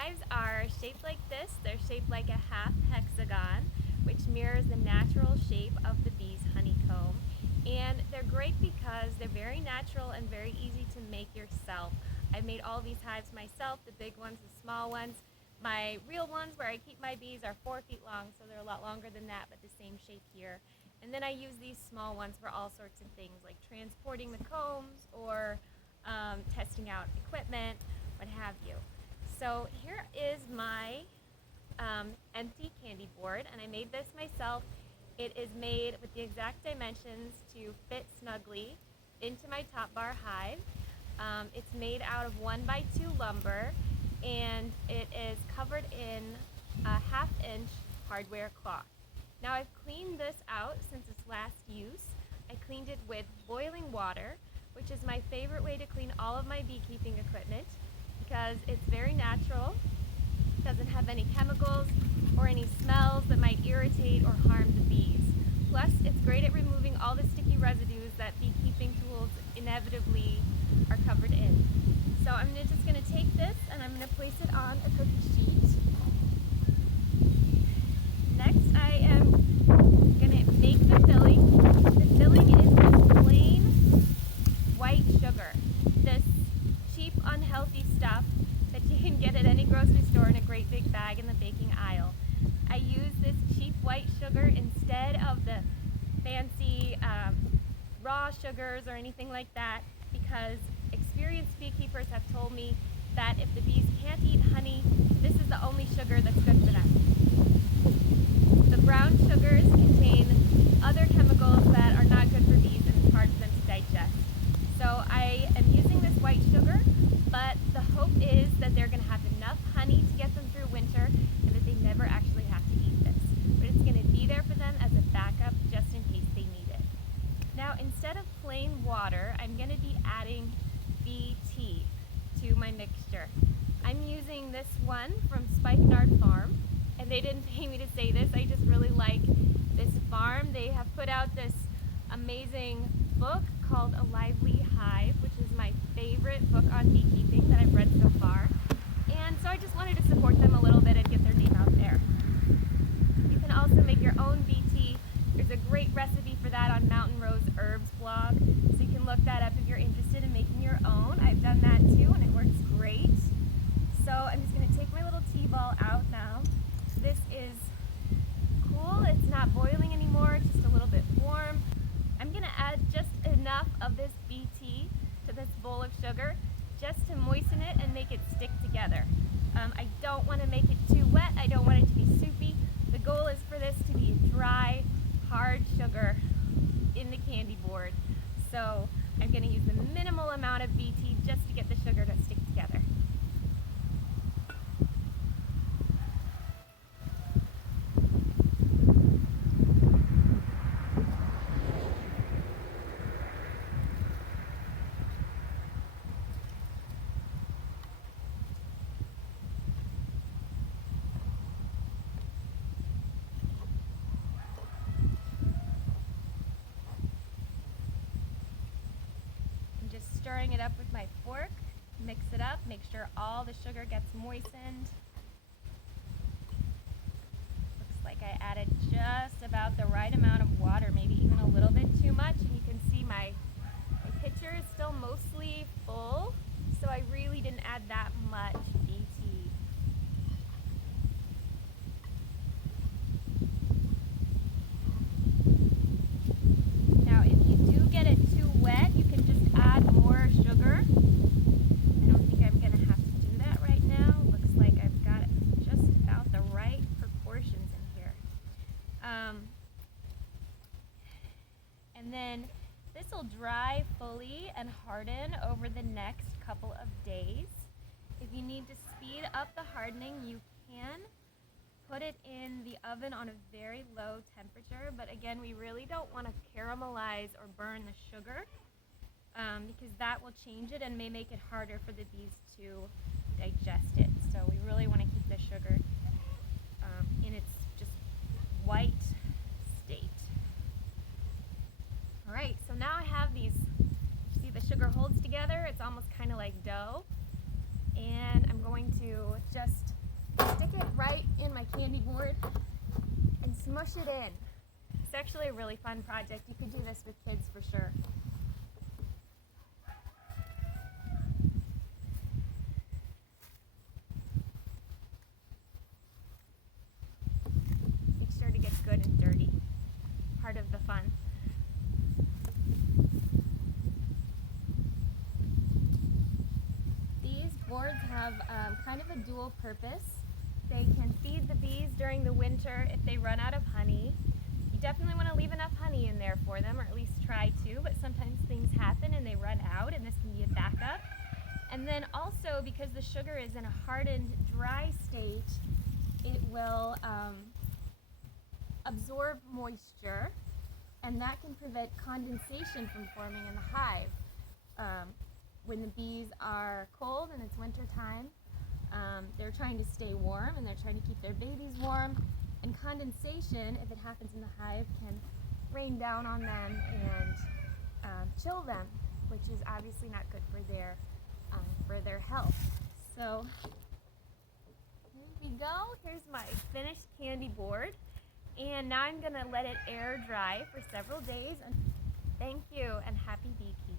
hives are shaped like this. They're shaped like a half hexagon, which mirrors the natural shape of the bee's honeycomb. And they're great because they're very natural and very easy to make yourself. I've made all these hives myself, the big ones, the small ones. My real ones where I keep my bees are 4 feet long, so they're a lot longer than that, but the same shape here. And then I use these small ones for all sorts of things, like transporting the combs or testing out equipment, what have you. So here is my empty candy board, and I made this myself. It is made with the exact dimensions to fit snugly into my top bar hive. It's made out of 1x2 lumber, and it is covered in a 1/2-inch hardware cloth. Now I've cleaned this out since its last use. I cleaned it with boiling water, which is my favorite way to clean all of my beekeeping equipment because it's very natural, doesn't have any chemicals or any smells that might irritate or harm the bees. Plus, it's great at removing all the sticky residues that beekeeping tools inevitably are covered in. So I'm just going to take this and I'm going to place it on a cookie sheet. Next, I am going to make the filling. The filling is this plain white sugar, this cheap, unhealthy stuff that you can get at any grocery store in a great big bag in the baking aisle. I use this cheap white sugar instead of the fancy raw sugars or anything like that because experienced beekeepers have told me that if the bees can't eat honey, this is the only sugar that's good for them. The brown sugars contain other chemicals that are not good for bees and it's hard for them to digest. So I am using this white sugar, but the hope is that they're going to have enough honey to get them through winter and that they never actually have to eat this. But it's going to be there for them as a backup just in case they need it. Now instead of plain water, I'm going to be adding bee tea to my mixture. I'm using this one from Spikenard Farm, and they didn't pay me to say this, I just really like this farm. They have put out this amazing book called A Lively Hive, which is my favorite book on beekeeping that I've read so far. And so I just wanted to support them a little bit and get their name out there. You can also make your own bee tea. There's a great recipe for that on Mountain Rose Herbs blog, so you can look that up if you're interested in making your own. I've done that too and it works great. So I'm just going to take my little tea ball out now. This is cool. It's not boiling anymore, it's just a little bit warm. I'm going to add just enough of this bee tea to this bowl of sugar just to moisten it and make it stick together. I don't want to make it too wet. I don't want it to be soupy. The goal is for this to be dry, hard sugar in the candy board. So I'm going to use the minimal amount of bee tea just to get the sugar to stick together. Stirring it up with my fork, mix it up, make sure all the sugar gets moistened. Looks like I added just about the right amount of water, maybe even a little bit too much, and you can see my pitcher is still mostly full, so I really didn't add that much bee tea. Now if you do get it too wet, you can just add more sugar. I don't think I'm going to have to do that right now. Looks like I've got just about the right proportions in here. And then this will dry fully and harden over the next couple of days. If you need to speed up the hardening, you can put it in the oven on a very low temperature, but again, we really don't want to caramelize or burn the sugar because that will change it and may make it harder for the bees to digest it. So we really want to keep the sugar in its just white state. All right, so now I have these, see the sugar holds together, it's almost kind of like dough, and I'm going to just in. It's actually a really fun project. You could do this with kids for sure. Make sure to get good and dirty. Part of the fun. These boards have kind of a dual purpose. They can feed the bees during the winter if they run out of honey. You definitely want to leave enough honey in there for them, or at least try to, but sometimes things happen and they run out, and this can be a backup. And then also, because the sugar is in a hardened, dry state, it will absorb moisture, and that can prevent condensation from forming in the hive. When the bees are cold and it's winter time, they're trying to stay warm and they're trying to keep their babies warm, and condensation, if it happens in the hive, can rain down on them and chill them, which is obviously not good for their health. So here we go. Here's my finished candy board, and now I'm going to let it air dry for several days. Thank you, and happy beekeeping.